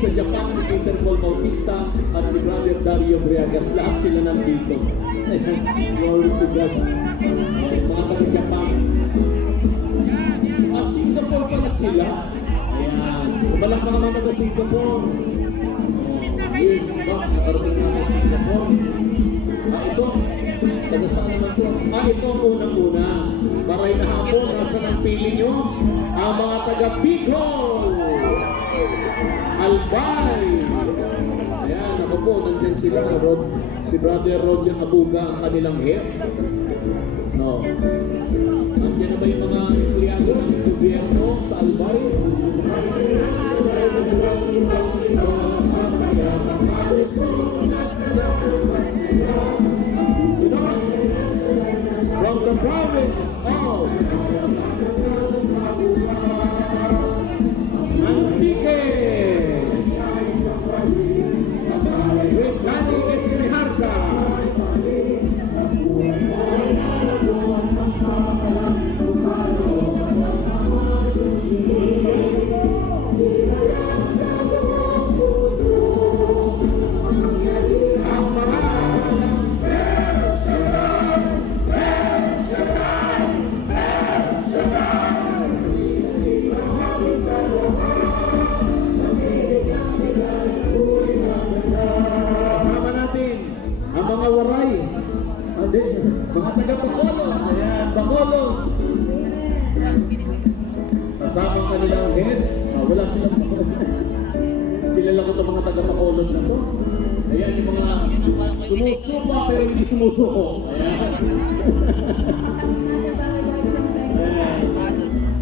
sa Japan, si Peter Paul Bautista at si Brother Dario Briagas. Lahat sila nandito. Glory to God. Mga taga-Japan. Singapore pala sila. Ayan. Kumalak mga mga taga-Singapore. Yes, nakarating na ng Singapore. Ito. Taga saan naman ito? Ito ang unang-una. Maray na hapon, nasa ng pili nyo? Ang mga taga-Bicol! Albay! Ayan, ako po, nandyan sila. Si Brother Roger Abuga ang kanilang head. No. Nandiyan na ba yung mga empleyado ng gobyerno sa Albay? From the province of Antique, with Dani Estriharda. Mga taga-Bacolod. Ayan, Bacolod. Kasama ang kanilang head. Wala silang kilala ko itong mga taga-Bacolod na to. Ayan, yung mga sumusuko pero hindi sumusuko. Ayan.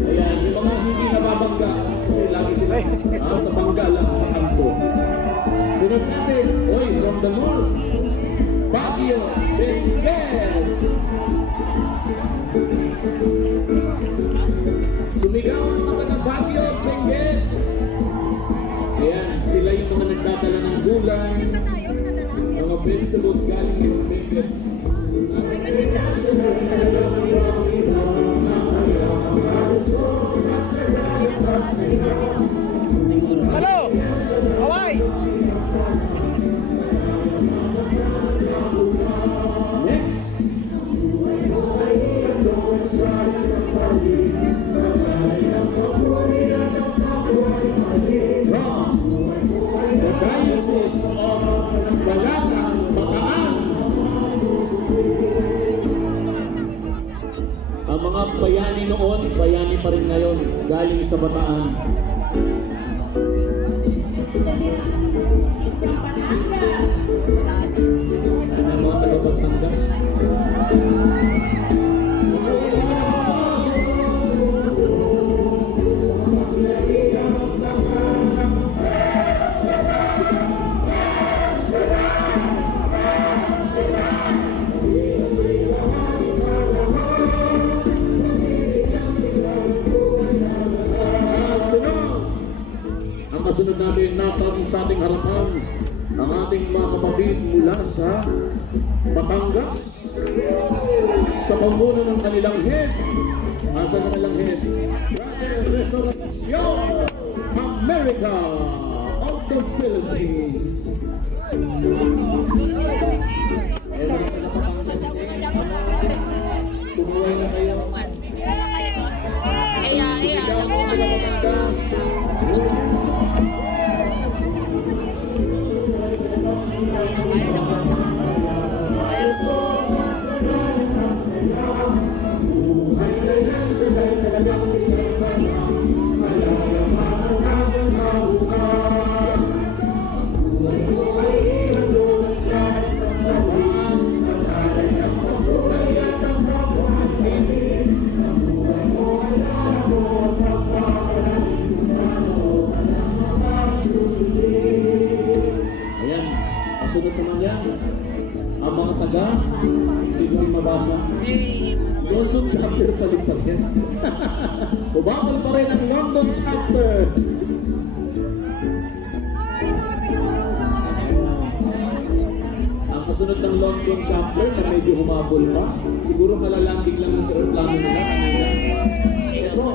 Ayan, yung mga hindi nababangga. Kasi lagi sila sa bangga lang, sa kanto. Sunod natin, from the north. Baguio, Benguet. Sumigaw ang mga taga Baguio, Benguet. Ayan, sila yung mga nagdadala ng gulay, mga vegetables galing ng Benguet. Hello! Hawaii! Next. The Diocese of Balatan, Bataan. Ang mga bayani noon, bayani pa rin ngayon, galing sa Bataan. Ang mga taga-Batangas. Ang kasunod natin natang sa ating harapan ang ating mga kapatid mula sa Batangas sa pamumuno ng kanilang head. Asa ng kanilang head? Brother Resurrection America of the Philippines. Ewan ka na Batangas. Tumuhay na kayo. Sumigaw mo mga Batangas. Kasunod naman yan, ang mga taga, hindi ko rin mabasa. London chapter paligtad yan. Bubakal pa rin ang London chapter. Ang kasunod ng London chapter na medyo humabol pa, siguro kalalanding lang ng reklamo nila. Ito,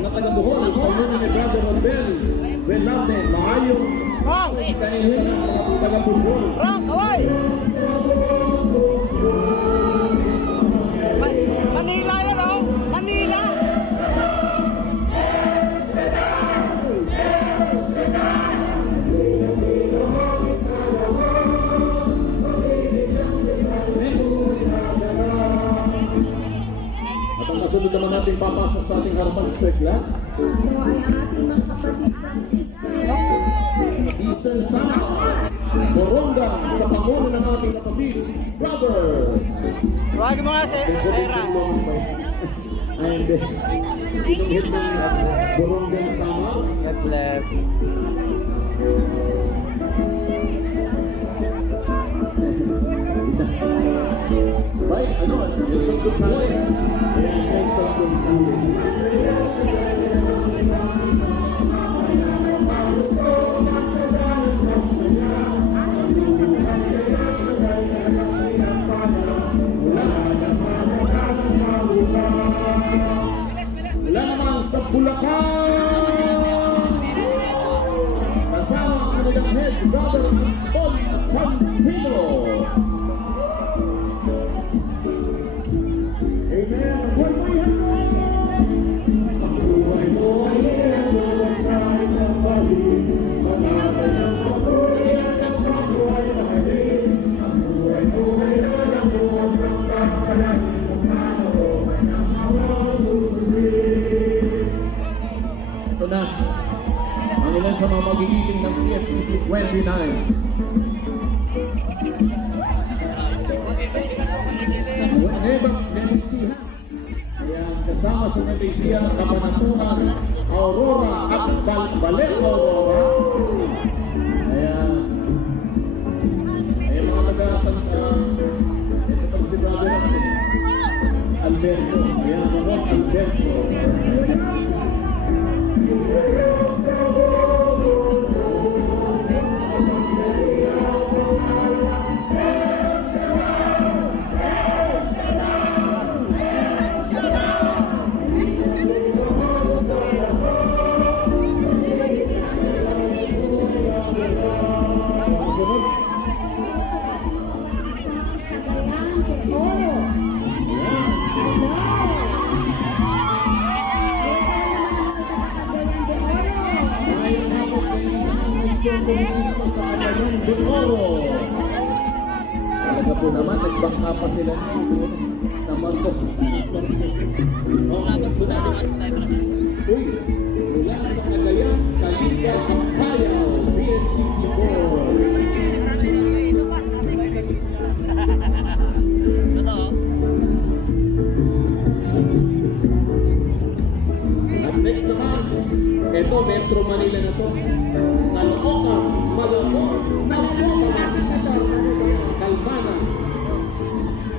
mga taga-Bohol, ang pamuna ni Brother Rodel, Velate, maayong kanina na sa taga-football. Rock, kaway! Manila yan, oh! Manila! Next. At ang kasunod naman natin papasok sa ating harapan straight lang. Ito ay ang ating mga kapatid from Eastern Samar, Boronga, sa pangulo ng ating kapatid, brother. Huwag mo nga si Era. Ay, hindi. Inuhit ng Boronga Samar. God bless. Right, ano, Nelson Gonzalez. Ayan, Nelson Gonzalez. Wala naman sa Bulacan. Kasama ang kanilang head brother Anton Pantino. Amen. Buhay mo yan. Buhay mo yan. Buhay sa isang balik. Pagkakay ng patuloy at ang kabuhay na halin. Ang buhay mo yan. Ang buhay ng kakalahin. Ang kanaroon ng mga susundin. Ito na. Ang ilan sa mga magigiting ng PFCC 29. Nebesiha. Ayan, kasama sa Nebesiha, Kapanatuan, Aurora at Baler Aurora. Ayan. Ayan mga taga-Santa. Ito pang si brother natin. Alberto. Ayan, mga Alberto. Sunod. Ngayon ako ang nagsukumismo sa Cagayan de Oro. Talaga po naman, nagbangka pa sila naman ko. Sunod. Uy, mula sa Cagayan, Kalinga, Pampayao, PNCC 4. At next naman, ito, Metro Manila na to. Caloocan, Malabon, Calvana.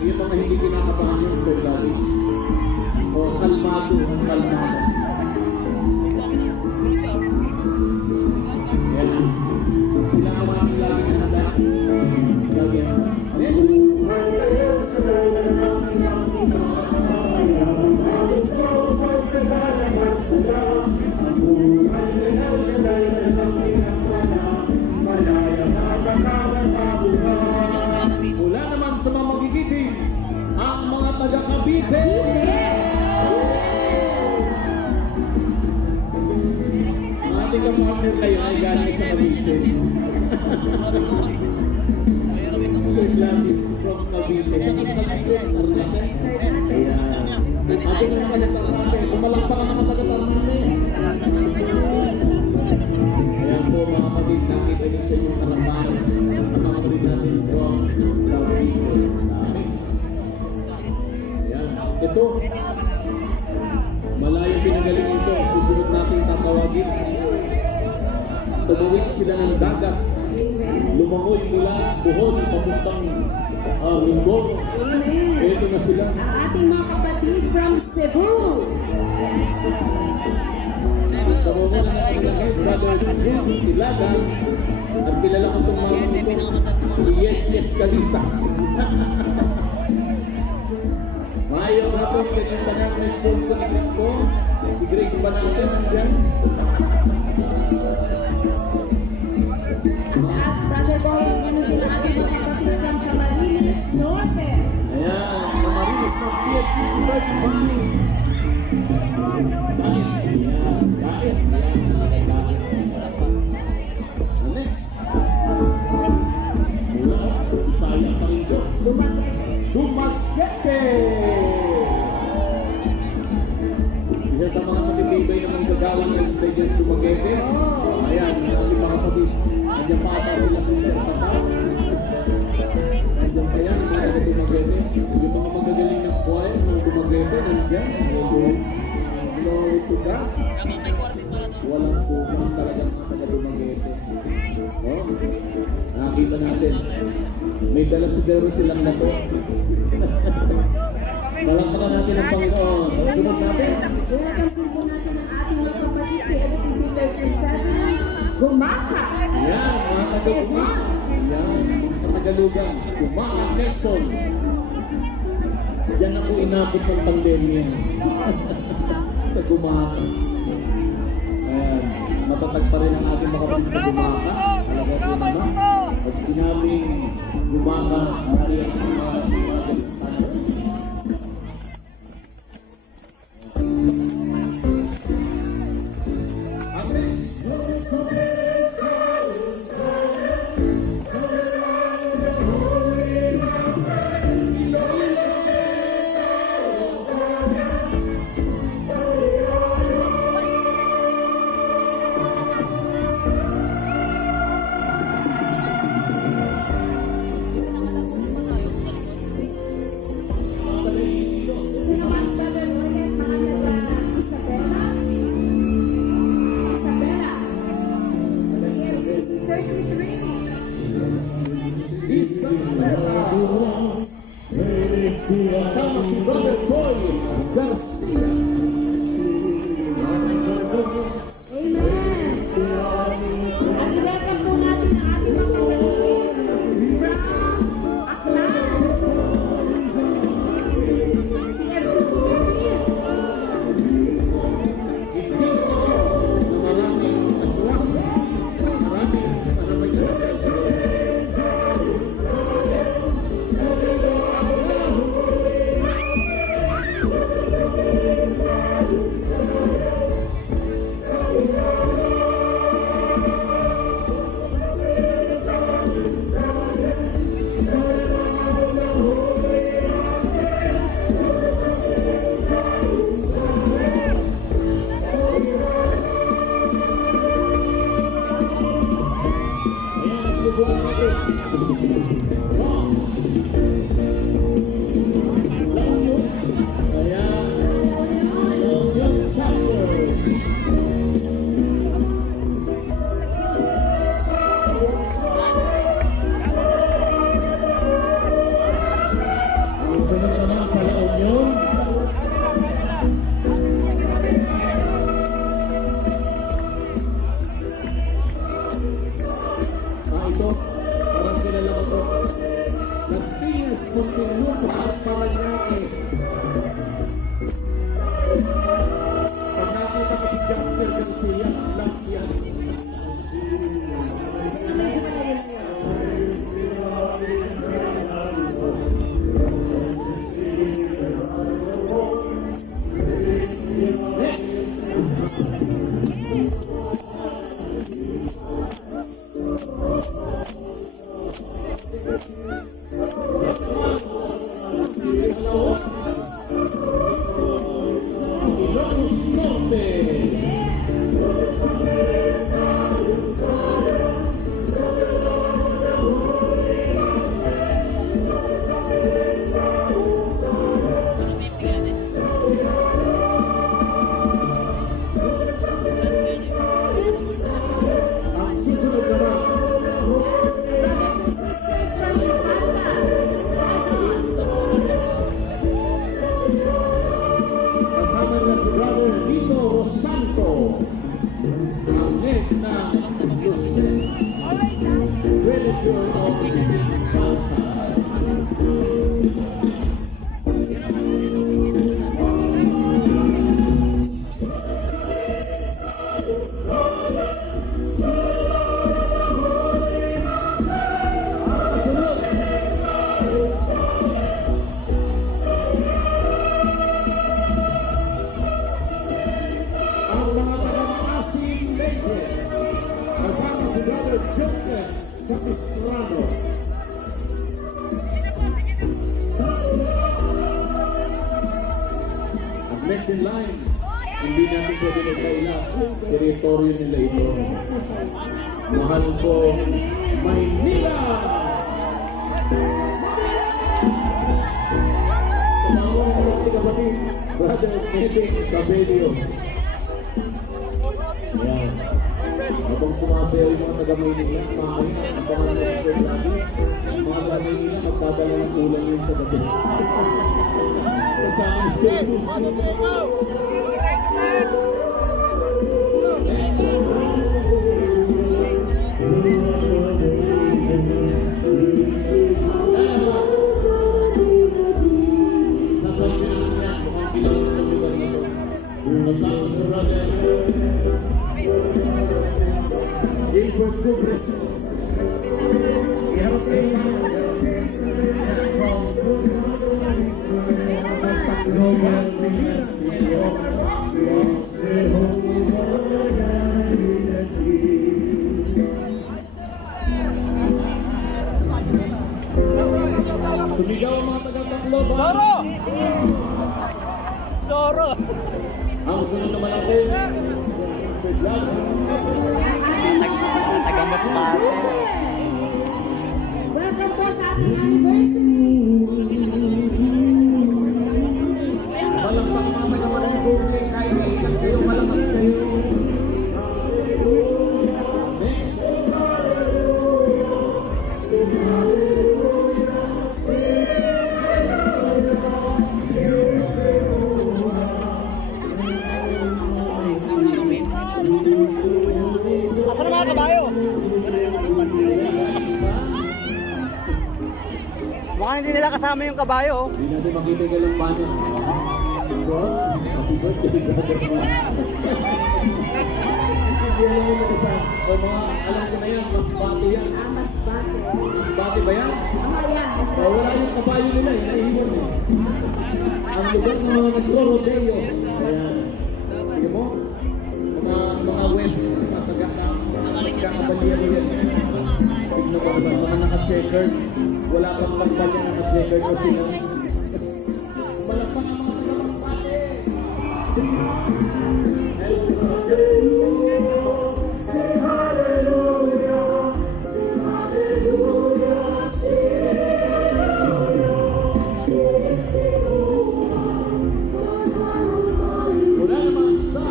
Yung mga hindi kinakabahan yung Sperdalis. O kalmado, ang kalmado. Yan. Sila ang mga laging handa. Lagyan. Next. Mula naman sa mga magigiting, ang mga taga Cavite. Ang ating kapartner kayo ay galing sa Cavite. Sir Gladys from Cavite. Sa Cavite, Tarlac. Ayan. Ako na naman sa Tarlac. Pumalakpakan naman taga Tarlac. Ayan po mga kapatid, nakita niyo sa inyong harapan ang mga kapatid natin from Cavite. Ayan. Ito, malayong pinagaling ito. Susunod natin tatawagin. Tumuwid sila ng dagat. Lumangoy mula Bohol, papuntang Mindoro. Amen. Ito na sila. Ang ating mga kapatid from Cebu. Sa mga na nakalagay, Brother Jim Tilaga. At kilala ko itong mga ito, si Yes Kalitas. Mayroon na po yung kanyang tanang Nexon ko ni Cristo. Si Grace Banante nandyan. Norte. Ayan, Camarines ng PFCC 35. Bakit? Ayan, bakit? Ayan, bakit? Next. Mula, Bisaya pa rin ko. Dumaguete! Isa sa mga matitibay na manggagawa ng Stadiums Dumaguete. Ayan, ating mga kapatid. Nandiyan pa ata sila Sister Tata. Nandiyan pa yan, mga taga Dumaguete. Yung mga magagaling ng choir ng Dumaguete, nandiyan. Glory to God. Walang pumas talaga mga taga Dumaguete. Oh, nakakita natin. May dala siguro silang nato. Palakpakan natin ang Panginoon. Sunod natin. Welcome po natin ang ating mga kapatid PFCC 37. Gumaka. Yan, mga taga-Gumaka. Yan, mga Tagalugan. Gumaka, Quezon. Diyan ako inabot ng pandemya. Sa Gumaka. Ayan, matatag pa rin ang ating mga kapatid sa Gumaka. Talaga po naman. At sinabing Gumaka, hari ang mga galitan. Ito naman Brother Royet, mga taga Isabela. Isabela. PFCC 33. Isabela. Kasama si Brother Boy Garcia. Amen. At i-welcome po natin ang ating mga kapatid from Aklan. PFCC 15. Maraming aswang. Maraming sunod naman sa La Union. Ito, parang kilala ko to. Las Piñas, Muntinlupa at Parañaque. Pag nakita ko si Jasper Garcia, lang yan. Ilocos Norte. Ang susunod naman, Brothers and sisters from Infanta. kasama niya si Brother Lito Rosanto, ang head ng Lucen Religion of Infanta. Kasunod, Joseph Capistrano. At next in line, hindi natin pwede nagkaila. Teritoryo nila ito. Mahal ko, Maynila! Sa mga mga kapatid, Brother Kevin Cabello. Ayan. Habang sumasayaw yung mga taga-Maynila, mamaya, ang pangalan ng Mr. Gladys, mga taga-Maynila, magdadala ng ulan yun sa gabi. Kasama si Jesus. Next. Sasabihin natin yan, mukhang kilala ng lugar na ito. Kasama sa brother Gilbert Gubres. Iharap kayo sumigaw ang mga taga-Tacloban. Soro! Soro! Ang sunod naman natin, Sir Gladys. Taga Masbate. Welcome po sa ating anniversary. Palakpak mga naman ang buhay kahit kayo malakas kayo. Next. Asan ang mga kabayo? Mukhang hindi nila kasama yung kabayo. Oh. Hindi natin makita yung galambanan. Happy birthday, brother. Hindi alam mo mag-isa. O mga, alam ko na yan, Masbate yan. Masbate. Masbate ba yan? Ayan, Masbate. O wala yung kabayo nila, yan ay iwan eh. Ang lugar ng mga nagro-rodeo. Ayan. Tingnan mo? Mga west, nagkakabalero yan. Tignan mo naman, mga naka-checkered. Wala kang pagpag yan naka-checkered mo sila. Malakpak ang mga Masbate. Wala naman sa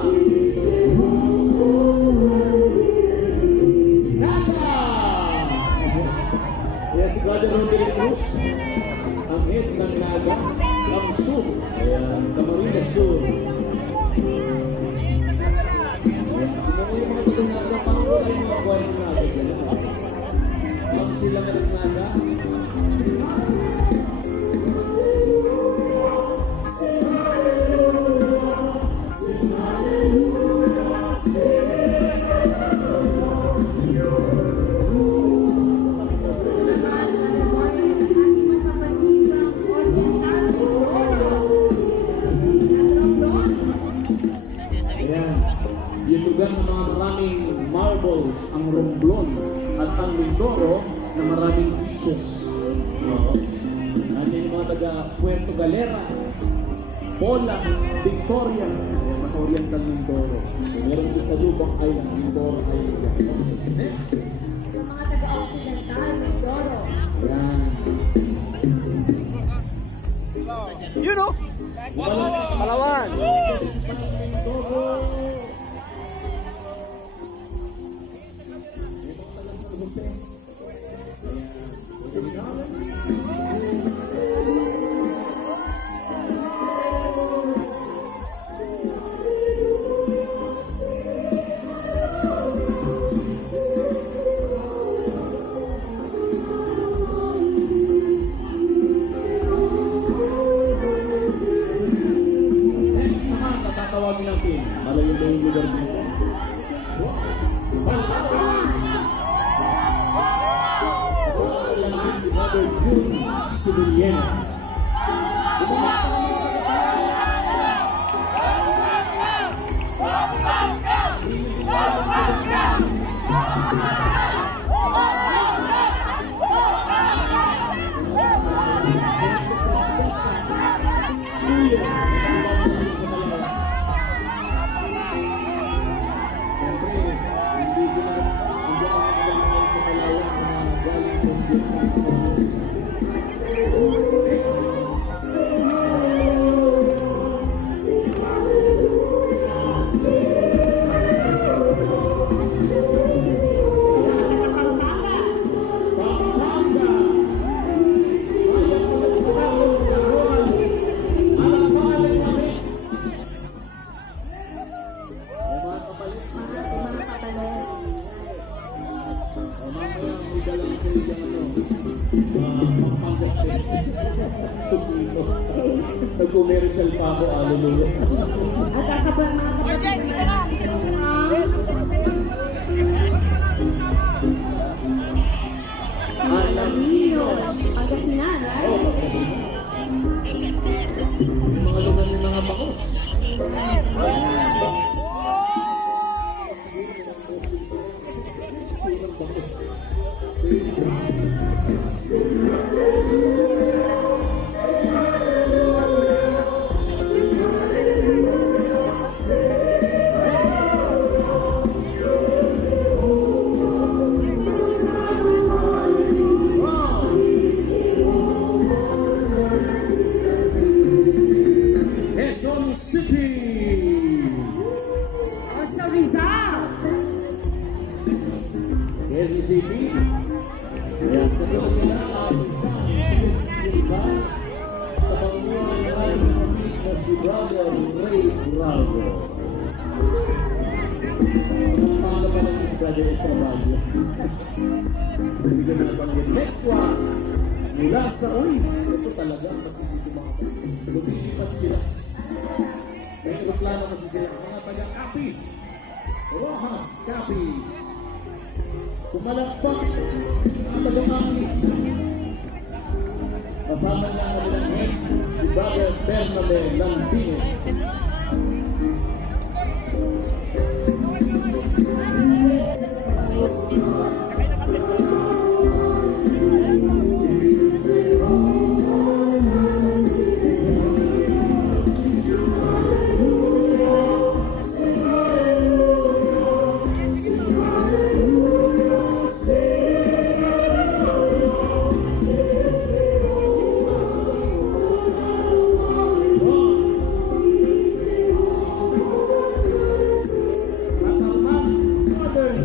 Nata! Kaya si Brother Roderick Cruz, ang head ng Naga, ang Sur. Ayan, Camarines Sur. Ayan, yung mga taga-Naga, parang wala yung mga buwan ng Naga. Lang sila ng Naga. Ayan, yung lugar ng mga maraming marbles, ang Romblon, at ang Mindoro na maraming beaches. Oo. Natin yung mga taga Puerto Galera, Pola, Victoria, ayan, mga Oriental Mindoro. Meron din sa Lubang Island, Mindoro Island. Next. Yung mga taga-Occidental, Mindoro. Ayan. Yun oh! Palawan! Next naman, tatatawagin natin. Malayo na yung lugar dito. Palawan! Alam natin si Brother June Subiliena. susunod yung Pampangas Fest. Kusino. Nag-commercial pa ako, alululo. At kakabang mga kapatid, Alaminos, Pangasinan, right? Oo, kasi yung mga lugar ng mga bakos. Quezon City! Also Rizal. Quezon City. Ayan, kasunod nila ang Rizal sa pangunan ng ating kapit na si Brother Ray Bravo. Pagpapanga pa lang si Brother Ray Bravo. Bigyan na natin. Next one. Mula sa ito talaga lumilipat sila. May aeroplano kasi sila. Mga taga-Capiz. Rojas Capiz. Kumalagpak ang taga-Capiz. Kasama niya ang kanilang head, si Brother Bernabé Landino.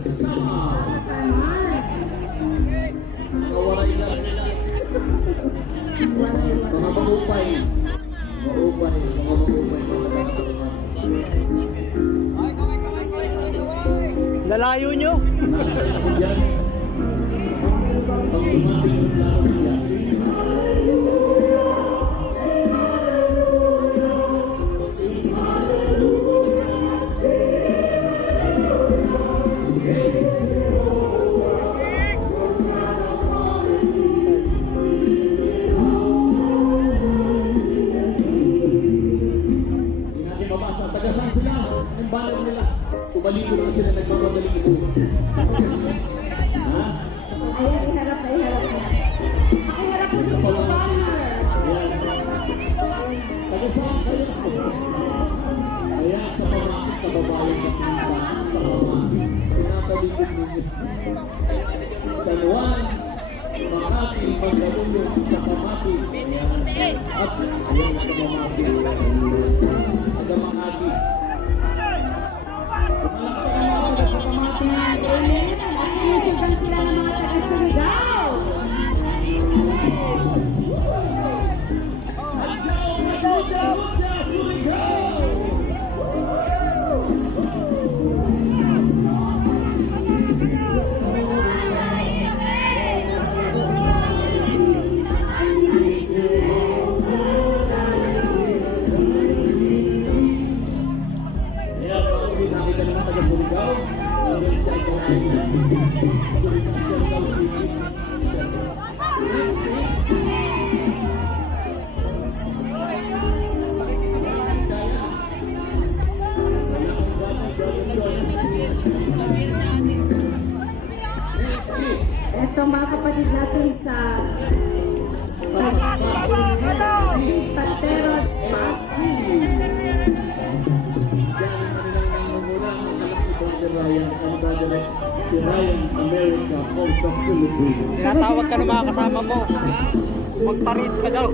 Sama. Nawalay lang. Mga maupay. Maupay. Mga maupay. Lalayo nyo. Yan. Pag dumating yung plano nila. Tagasan sila, ang banner nila. Umaliko na sila, nagmamadaling ito. Ha? Ayan, iharap na, iharap na. Iharap ko sa mga banner. Ayan. Tagasan kayo. Ayan, sa pamakit, kababayan na sinisa. Sa pamakit, pinatalikod ninyo. San Juan, Makati, Pagkabulo, sa pamakit. Ayan. At ayan sa pamakit. Taga Makati. Amen. At sinusundan sila ng mga taga-Surigao. Nakita naman taga Surigao. Siya ito ay Surigao City. Ito mga kapatid natin sa Pateros Pasig. Si Ryan America of the Philippines. Tinatawag ka ng mga kasama mo. Magparit ka daw.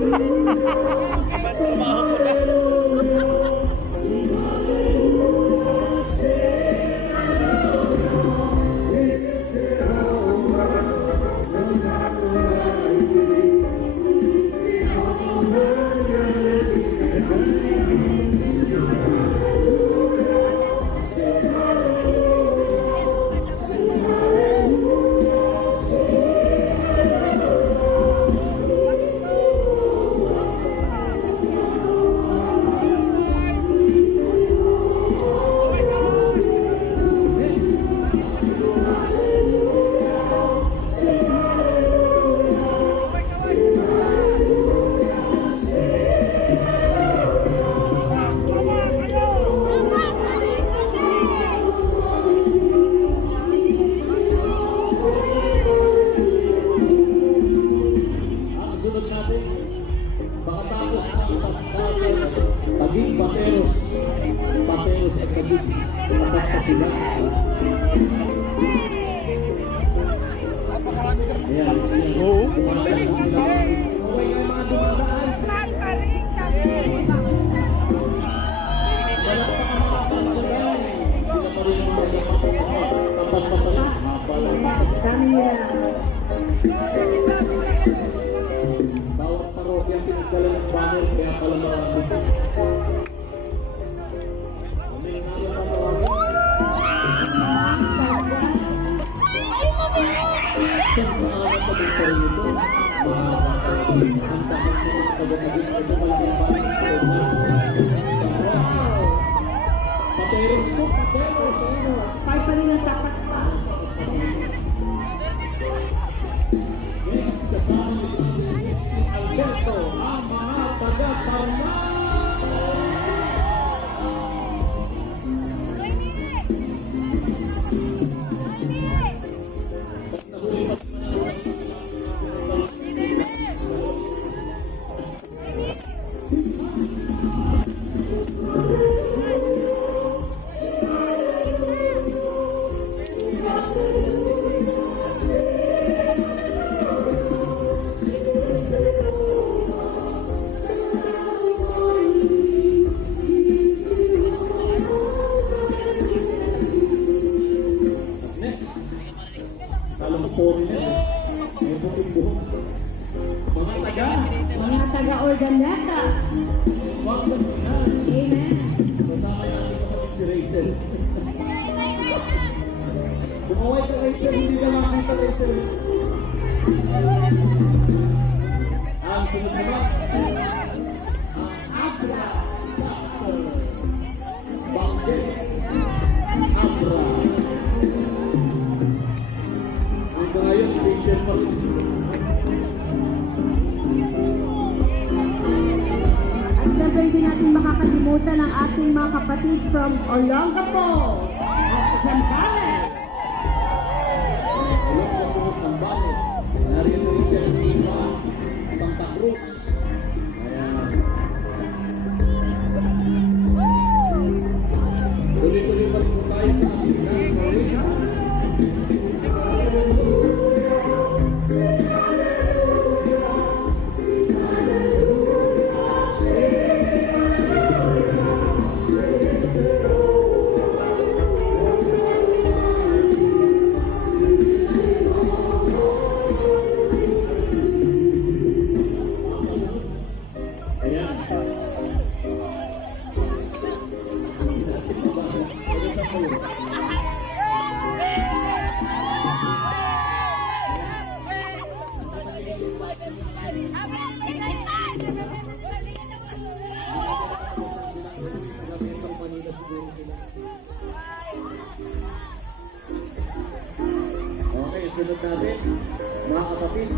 Ayan, ayan. Oo. Dumadaan po sila. Okay nga mga dumadaan. Wala pa ang mga pansabay. Sila pa rin ang mga tapat pa pa rin. Haba lang. Dami nila. Bawat parokya pinagdala ng banner, kaya pala marami. Ang mensahe pa tawagin. Siyempre, ang pagod pa rin ito. Ang takot ko ng pagod-pagod. Ito malaking banner sa wow! Pateros ko, pateros! Pero, spy pa rin ang tapat pa. Yes, kasama ni Christy Alberto, ang mga taga-Parma! Alam mo, foreigner eh. May puting buhok. Mga taga, Mga taga-Organeta. Pangasinan. Amen. Kasama natin kapatid si Rachel. Kumaway ka Rachel, hindi ka makakita Rachel. Ang sunod naman, ang Abra. Bangge. Abra. Ang ngayon, Rachel pa rin. At syempre hindi natin makakalimutan ang ating mga kapatid from Olongapo at Zambales. Alam ko po Sambales. Narito rin yan ang iba. Santa Cruz. Ayan. Tuloy-tuloy pa rin po tayo sa ating Marina. Ayan. Okay, sunod natin, mga kapatid.